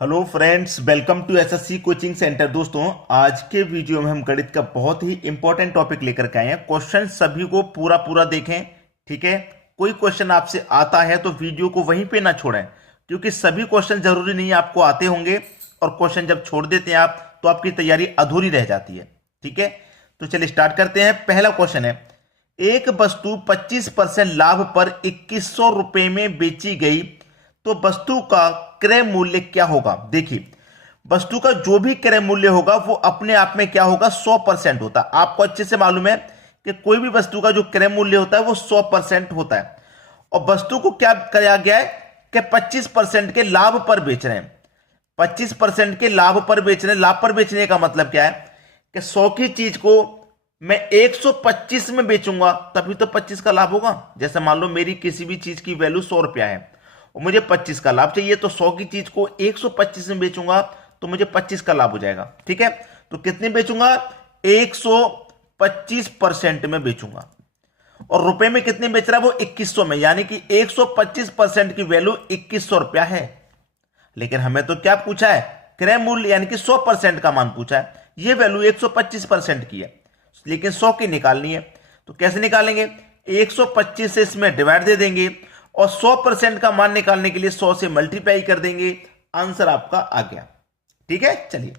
Hello friends, welcome to SSC coaching centre. दोस्तों, आज के वीडियो में हम गणित का बहुत ही इंपॉर्टेंट टॉपिक लेकर के आए हैं। क्वेश्चन सभी को पूरा पूरा देखें, ठीक है। कोई क्वेश्चन आपसे आता है तो वीडियो को वहीं पे ना छोड़ें, क्योंकि सभी क्वेश्चन जरूरी नहीं है आपको आते होंगे, और क्वेश्चन जब छोड़ देते हैं आप तो आपकी तैयारी अधूरी रह जाती है, ठीक है। तो चलिए स्टार्ट करते हैं। पहला क्वेश्चन है, एक वस्तु 25% लाभ पर 2100 रुपए में बेची गई तो वस्तु का क्रय मूल्य क्या होगा। देखिए, वस्तु का जो भी क्रय मूल्य होगा वो अपने आप में क्या होगा, 100% होता है। आपको अच्छे से मालूम है कि कोई भी वस्तु का जो क्रय मूल्य होता है वो 100% होता है, और वस्तु को क्या किया गया है कि 25% के लाभ पर बेच रहे हैं। 25% के लाभ पर बेच रहे हैं। लाभ पर बेचने का मतलब क्या है कि 100 की चीज को मैं 125 में बेचूंगा तभी तो 25 का लाभ होगा। जैसे मान लो मेरी किसी भी चीज की वैल्यू 100 रुपया है और मुझे 25 का लाभ चाहिए, तो 100 की चीज को 125 में बेचूंगा तो मुझे 25 का लाभ हो जाएगा, ठीक है। तो कितने बेचूंगा, 125% में बेचूंगा। और रुपए में कितने बेच रहा है वो, 2100 में, यानी कि 125% की वैल्यू 2100 रुपया है। लेकिन हमें तो क्या पूछा है, क्रय मूल्य यानी कि 100% का मान पूछा है। यह वैल्यू 125% की है, लेकिन 100 की निकालनी है। तो कैसे निकालेंगे, 125 से इसमें डिवाइड दे देंगे और 100% का मान निकालने के लिए 100 से मल्टीप्लाई कर देंगे। आंसर आपका आ गया, ठीक है। चलिए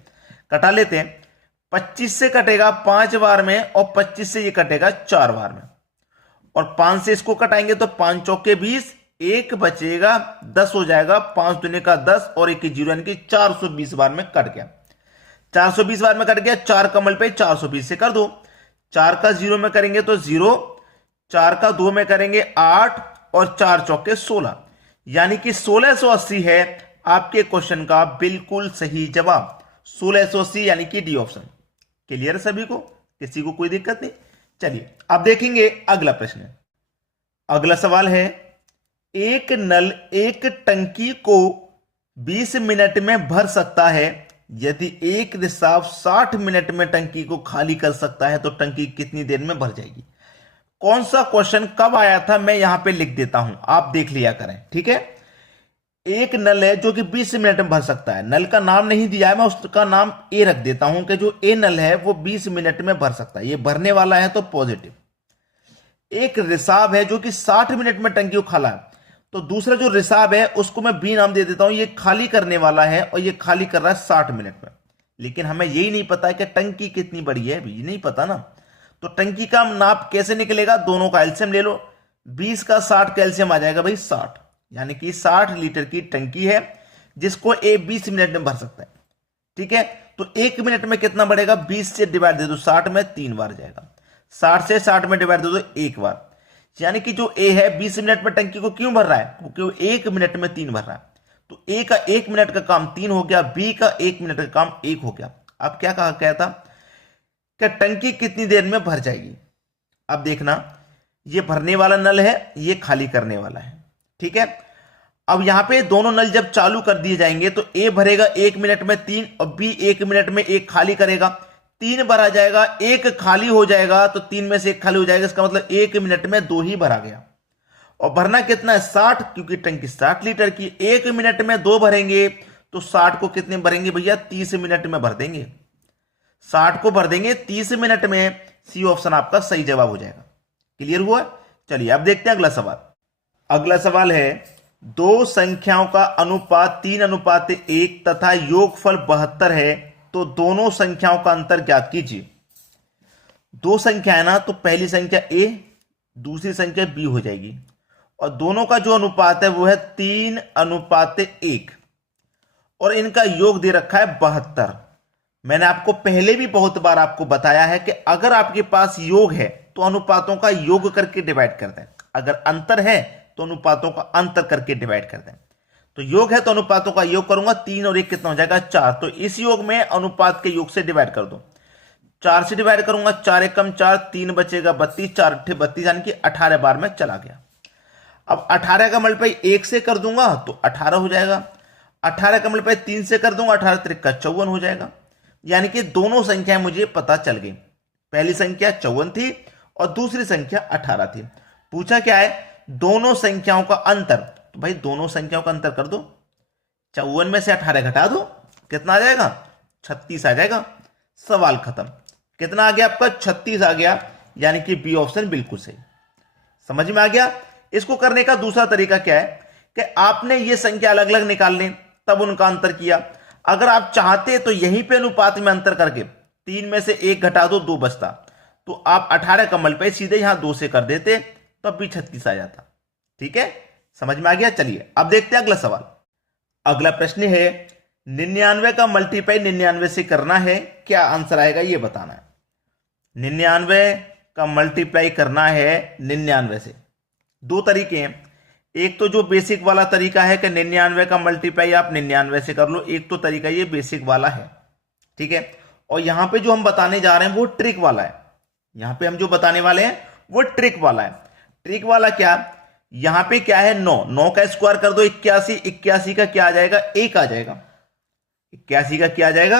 कटा लेते हैं। 25 से कटेगा 5 बार में और 25 से ये कटेगा 4 बार में, और 5 से इसको कटाएंगे तो 5 चौके 20, एक बचेगा 10 हो जाएगा। 5 दूने का 10 और एक जीरो, यानी कि 420 बार में कट गया। 420 बार में कट गया। 4 का मल्टीप्लाई 420 से कर दो। 4 का 0 में करेंगे तो 0, 4 का 2 में करेंगे 8 और 4 चौके 16, यानी कि 1680 है आपके क्वेश्चन का बिल्कुल सही जवाब। 1680 यानी कि डी ऑप्शन। क्लियर सभी को, किसी को कोई दिक्कत नहीं। चलिए अब देखेंगे अगला प्रश्न। अगला सवाल है, एक नल एक टंकी को 20 मिनट में भर सकता है। यदि एक रिसाव 60 मिनट में टंकी को खाली कर सकता है तो टंकी कितनी देर में भर जाएगी। कौन सा क्वेश्चन कब आया था मैं यहां पे लिख देता हूं, आप देख लिया करें, ठीक है। एक नल है जो कि 20 मिनट में भर सकता है। नल का नाम नहीं दिया है, मैं उसका नाम ए रख देता हूं कि जो ए नल है वो 20 मिनट में भर सकता है। ये भरने वाला है तो पॉजिटिव। एक रिसाव है जो कि 60 मिनट में टंकी को खाला है, तो दूसरा जो रिसाव है उसको मैं बी नाम दे देता हूं। ये खाली करने वाला है और ये खाली कर रहा है 60 मिनट में। लेकिन हमें यही नहीं पता है कि टंकी कितनी बड़ी है, ये नहीं पता ना। तो टंकी का नाप कैसे निकलेगा, दोनों का एलसीएम ले लो। 20 का 60 का एलसीएम आ जाएगा भाई 60, यानी कि 60 लीटर की टंकी है जिसको ए 20 मिनट में भर सकता है, ठीक है। तो 1 मिनट में कितना बढ़ेगा, 20 से डिवाइड दे दो 60 में 3 बार जाएगा। 60 से 60 में डिवाइड दे दो 1 बार, यानी कि जो ए है 20 मिनट में टंकी को क्यों भर रहा है, क्योंकि 1 मिनट में 3 भर रहा है। तो ए का 1 मिनट का काम 3 हो गया, बी का 1 मिनट का काम 1 हो गया। अब क्या कहा गया था कि टंकी कितनी देर में भर जाएगी। अब देखना, ये भरने वाला नल है, ये खाली करने वाला है, ठीक है। अब यहां पे दोनों नल जब चालू कर दिए जाएंगे तो ए भरेगा 1 मिनट में 3 और बी 1 मिनट में 1 खाली करेगा। 3 भरा जाएगा, 1 खाली हो जाएगा, तो 3 में से 1 खाली हो जाएगा। इसका मतलब 1 मिनट में 2 ही भरा गया। और भरना कितना है, 60, क्योंकि टंकी 60 लीटर की। 1 मिनट में 2 भरेंगे तो 60 को कितने भरेंगे भैया, 30 मिनट में भर देंगे। 60 को भर देंगे 30 मिनट में। सी ऑप्शन आपका सही जवाब हो जाएगा। क्लियर हुआ। चलिए अब देखते हैं अगला सवाल। अगला सवाल है, दो संख्याओं का अनुपात 3:1 तथा योगफल 72 है, तो दोनों संख्याओं का अंतर ज्ञात कीजिए। दो संख्या है ना, तो पहली संख्या ए, दूसरी संख्या बी हो जाएगी, और दोनों का जो अनुपात है वो है 3:1, और इनका योग दे रखा है 72। मैंने आपको पहले भी बहुत बार आपको बताया है कि अगर आपके पास योग है तो अनुपातों का योग करके डिवाइड कर दें, अगर अंतर है तो अनुपातों का अंतर करके डिवाइड कर दें। तो योग है तो अनुपातों का योग करूंगा, 3 और 1 कितना हो जाएगा 4, तो इस योग में अनुपात के योग से डिवाइड कर दो। 4 से डिवाइड करूंगा, 4 एकम 4, 3 बचेगा 32, 4 अट्ठे 32, यानी कि 18 बार में चला गया। अब 18 का मल्टीप्लाई 1 से कर दूंगा तो 18 हो जाएगा। 18 का मल्टीप्लाई 3 से कर दूंगा, 18 3 का 54 हो जाएगा। यानी कि दोनों संख्याएं मुझे पता चल गई। पहली संख्या 54 थी और दूसरी संख्या 18 थी। पूछा क्या है, दोनों संख्याओं का अंतर। तो भाई दोनों संख्याओं का अंतर कर दो। 54 में से 18 घटा दो, कितना आ जाएगा? 36 आ जाएगा। सवाल खत्म। कितना आ गया आपका? 36 आ गया, यानी कि बी ऑप्शन बिल्कुल सही। समझ में आ गया? इसको करने का दूसरा तरीका क्या है कि आपने ये संख्या अलग अलग निकाल ली, तब उनका अंतर किया। अगर आप चाहते तो यहीं पे अनुपात में अंतर करके 3 में से 1 घटा दो, 2 बचता, तो आप 18 का मल्टीप्लाई सीधे यहां 2 से कर देते, तब भी 36 आ जाता। ठीक है, समझ में आ गया? चलिए अब देखते हैं अगला सवाल। अगला प्रश्न है 99 का मल्टीप्लाई 99 से करना है, क्या आंसर आएगा ये बताना है। 99 का मल्टीप्लाई करना है 99 से। दो तरीके हैं, एक तो जो बेसिक वाला तरीका है कि 99 का मल्टीप्लाई आप 99 से कर लो, एक तो तरीका ये बेसिक वाला है। ठीक है, और यहां पे जो हम बताने जा रहे हैं वो ट्रिक वाला है। यहां पे हम जो बताने वाले हैं वो ट्रिक वाला है। ट्रिक वाला क्या? यहां पे क्या है? 9 का स्क्वायर कर दो 81, 81 का क्या आ जाएगा? 1 आ जाएगा। 81 का क्या आ जाएगा?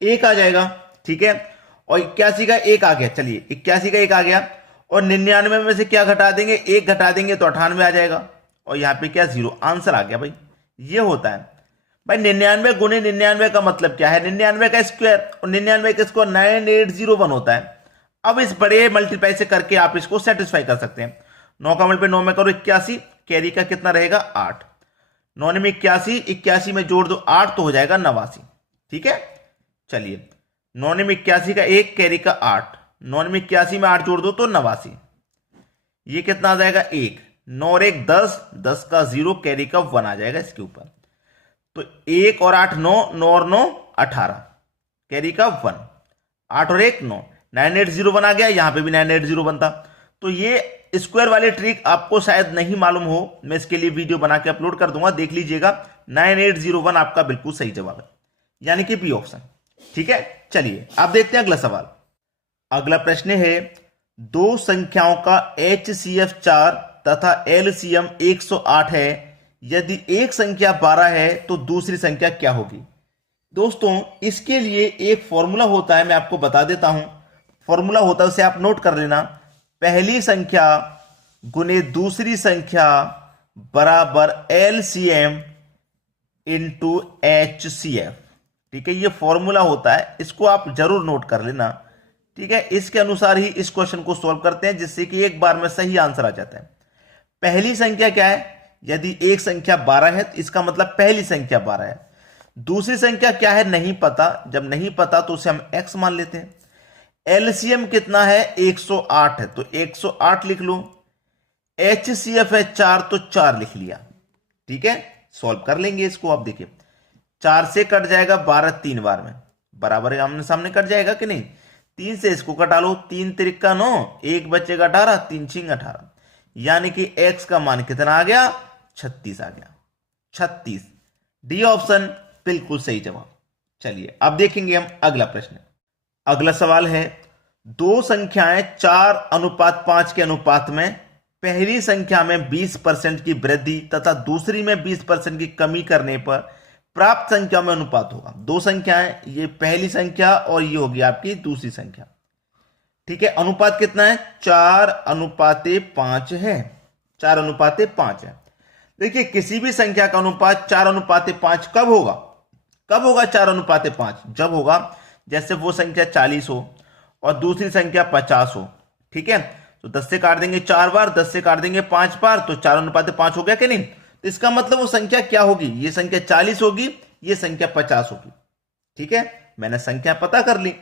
1 आ जाएगा। ठीक है, और 81 का 1 आ गया। चलिए 81 का 1 आ गया, और 99 में से क्या घटा देंगे? 1 घटा देंगे तो 98 आ जाएगा, और यहां पे क्या? 0। आंसर आ गया भाई। ये होता है भाई 99 गुने 99 का मतलब क्या है? 99 का स्क्वायर, और 99 का स्क्वायर 9801 होता है। अब इस बड़े मल्टीप्लाई से करके आप इसको सेटिस्फाई कर सकते हैं। 9 का मल्टीप्लाई 9 में करो 81, कैरी का कितना रहेगा? 8। 9 में 81, 81 में जोड़ दो 8 तो हो जाएगा 89। ठीक है, चलिए 9 में 81 का 1, कैरी का 8, 9 में 81 में 8 जोड़ दो तो 89। ये कितना आ जाएगा? 1। 9 और 1 10, 10 का 0, कैरी का 1 आ जाएगा इसके ऊपर। तो 1 और 8 9, 9 और 9 18, कैरी का 1, 8 और 1 9, 9801 आ गया। यहां पे भी 9801 बनता। तो ये स्क्वायर वाली ट्रिक आपको शायद नहीं मालूम हो, मैं इसके लिए वीडियो बना के अपलोड कर दूंगा, देख लीजिएगा। 9801 आपका बिल्कुल सही जवाब है, यानी कि बी ऑप्शन। ठीक है, चलिए आप देखते हैं अगला सवाल। अगला प्रश्न है दो संख्याओं का HCF 4 तथा LCM 108 है। यदि एक संख्या 12 है तो दूसरी संख्या क्या होगी? दोस्तों इसके लिए एक फॉर्मूला होता है, मैं आपको बता देता हूं। फॉर्मूला होता है, उसे आप नोट कर लेना। पहली संख्या गुने दूसरी संख्या बराबर LCM इंटू HCF। ठीक है, ये फॉर्मूला होता है, इसको आप जरूर नोट कर लेना। ठीक है, इसके अनुसार ही इस क्वेश्चन को सॉल्व करते हैं, जिससे कि एक बार में सही आंसर आ जाता है। पहली संख्या क्या है? यदि एक संख्या 12 है तो इसका मतलब पहली संख्या 12 है। दूसरी संख्या क्या है? नहीं पता। जब नहीं पता तो उसे हम x मान लेते हैं। एलसीएम कितना है? 108 है, तो 108 लिख लो। HCF है 4, तो 4 लिख लिया। ठीक है, सॉल्व कर लेंगे इसको। आप देखिए 4 से कट जाएगा 12 3 बार में, बराबर आमने सामने कट जाएगा कि नहीं? 3 से इसको कटा लो, 3 तिरिक्का 9, 1 बचेगा 18, 3 छिंग 18, यानी कि x का मान कितना आ गया? 36 आ गया। 36, डी ऑप्शन बिल्कुल सही जवाब। चलिए अब देखेंगे हम अगला प्रश्न। अगला सवाल है दो संख्याएं 4:5 के अनुपात में पहली संख्या में 20% की वृद्धि तथा दूसरी में 20% की कमी करने पर प्राप्त संख्या में अनुपात होगा। दो संख्याएं, ये पहली संख्या और ये होगी आपकी दूसरी संख्या। ठीक है, अनुपात कितना है? 4:5 है। 4:5 है। देखिए किसी भी संख्या का अनुपात 4:5 कब होगा? कब होगा 4:5? जब होगा जैसे वो संख्या 40 हो और दूसरी संख्या 50 हो। ठीक है, तो 10 से काट देंगे 4 बार, 10 से काट देंगे 5 बार, तो 4:5 हो गया कि नहीं? तो इसका मतलब वो संख्या क्या होगी? ये संख्या 40 होगी, ये संख्या 50 होगी। ठीक है, मैंने संख्या पता कर ली।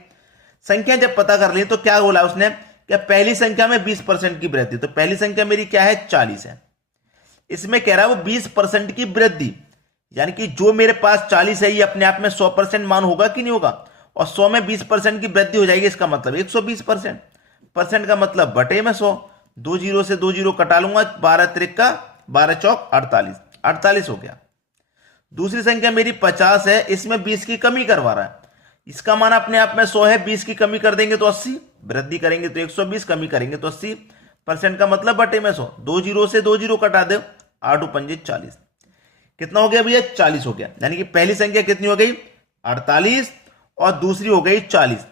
संख्या जब पता कर ली तो क्या बोला उसने? क्या पहली संख्या में 20% की वृद्धि। तो पहली संख्या मेरी क्या है? 40 है। इसमें कह रहा है वो 20% की वृद्धि, यानी कि जो मेरे पास 40 है ये अपने आप में 100% मान होगा कि नहीं होगा? और 100 में 20% की वृद्धि हो जाएगी, इसका मतलब 120%। परसेंट का मतलब बटे में 100। 2 जीरो से 2 जीरो कटा लूंगा, 12 त्रिक्का 12 चौक 48, 48 हो गया। दूसरी संख्या मेरी 50 है, इसमें 20 की कमी करवा रहा है। इसका मान अपने आप में 100 है, 20 की कमी कर देंगे तो 80, वृद्धि करेंगे तो 120, कमी करेंगे तो 80। परसेंट का मतलब बटे में 100। 2 जीरो से 2 जीरो कटा दो, 8 पंजे 40। कितना हो गया भैया? 40 हो गया। यानी कि पहली संख्या कितनी हो गई? 48 और दूसरी हो गई 40।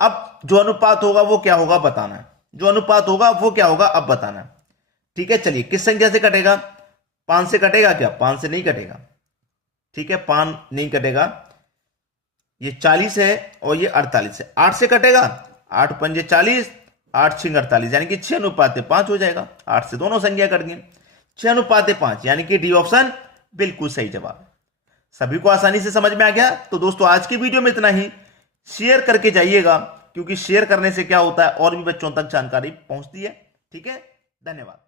अब जो अनुपात होगा वो क्या होगा बताना है। जो अनुपात होगा वो क्या होगा अब बताना है। ठीक है, चलिए किस संख्या से कटेगा? 5 से कटेगा क्या? 5 से नहीं कटेगा। ठीक है, 5 नहीं कटेगा, ये 40 है और ये 48 है, 8 से कटेगा, 8 पंजे 40, 8 छिंग 48, यानी कि 6:5 हो जाएगा। 8 से दोनों संख्या कट गई, 6:5 यानी कि डी ऑप्शन बिल्कुल सही जवाब। सभी को आसानी से समझ में आ गया। तो दोस्तों आज की वीडियो में इतना ही। शेयर करके जाइएगा, क्योंकि शेयर करने से क्या होता है और भी बच्चों तक जानकारी पहुंचती है। ठीक है, धन्यवाद।